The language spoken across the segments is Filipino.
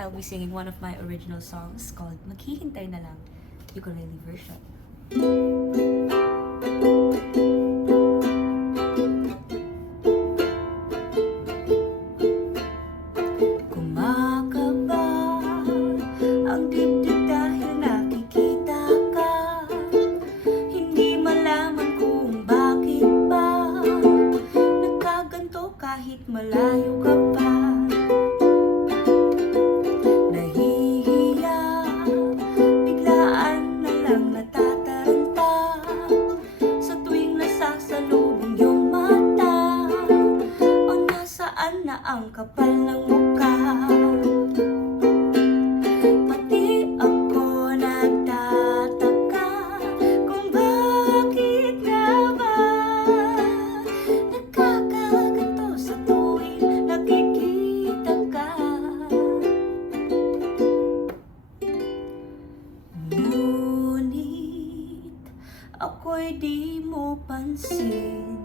I'll be singing one of my original songs called Maghihintay na lang, ukulele version. Kumakaba ang dibdib dahil nakikita ka, hindi malaman kung bakit ba nagkaganto kahit malayo ka pa. Nahihiya, biglaan na lang natataranta sa tuwing nasasalubong iyong mata. O nasaan na ang kapal ng mukha? Pati ako nagtataka kung bakit nga ba nagkakaganto sa tuwing nakikita ka. Ngunit ako'y di mo pansin.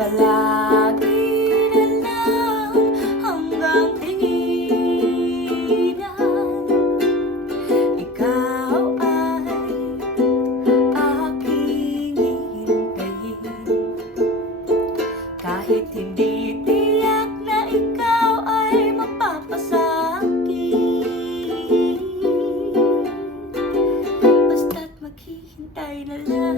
Palagi na lang hanggang tinginan, ikaw ay aking hihintayin. Kahit hindi tiyak na ikaw ay mapapasakit, basta't maghihintay na lang.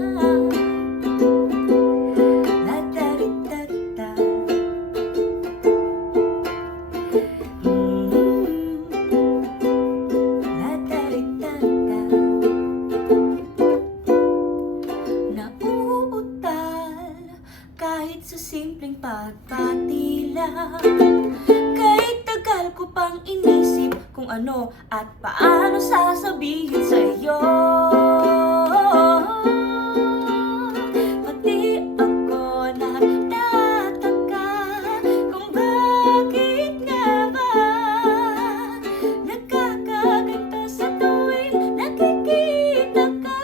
Kahit sa simpleng pagpati lang, kahit tagal ko pang inisip kung ano at paano sasabihin sa iyo. Pati ako nagtataka kung bakit nga ba nagkakaganto sa tuwing nakikita ka.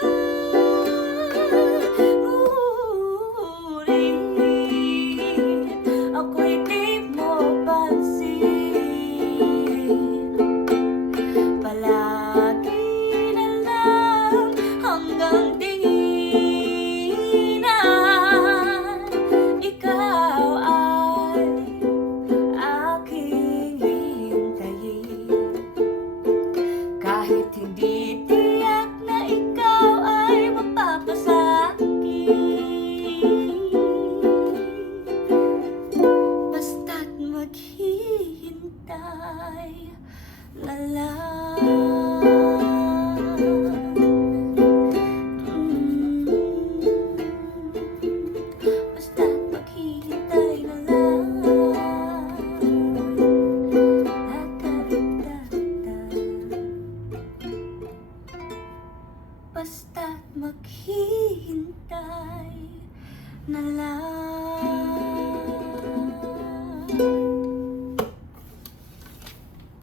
Ako'y di mo pansin. Palagi na lang hanggang tinginan, ikaw ay aking hihintayin. Kahit hindi tiyak na ikaw ay mapapasakit, basta't maghihintay na lang. Basta't maghihintay na lang. Basta't maghihintay na lang.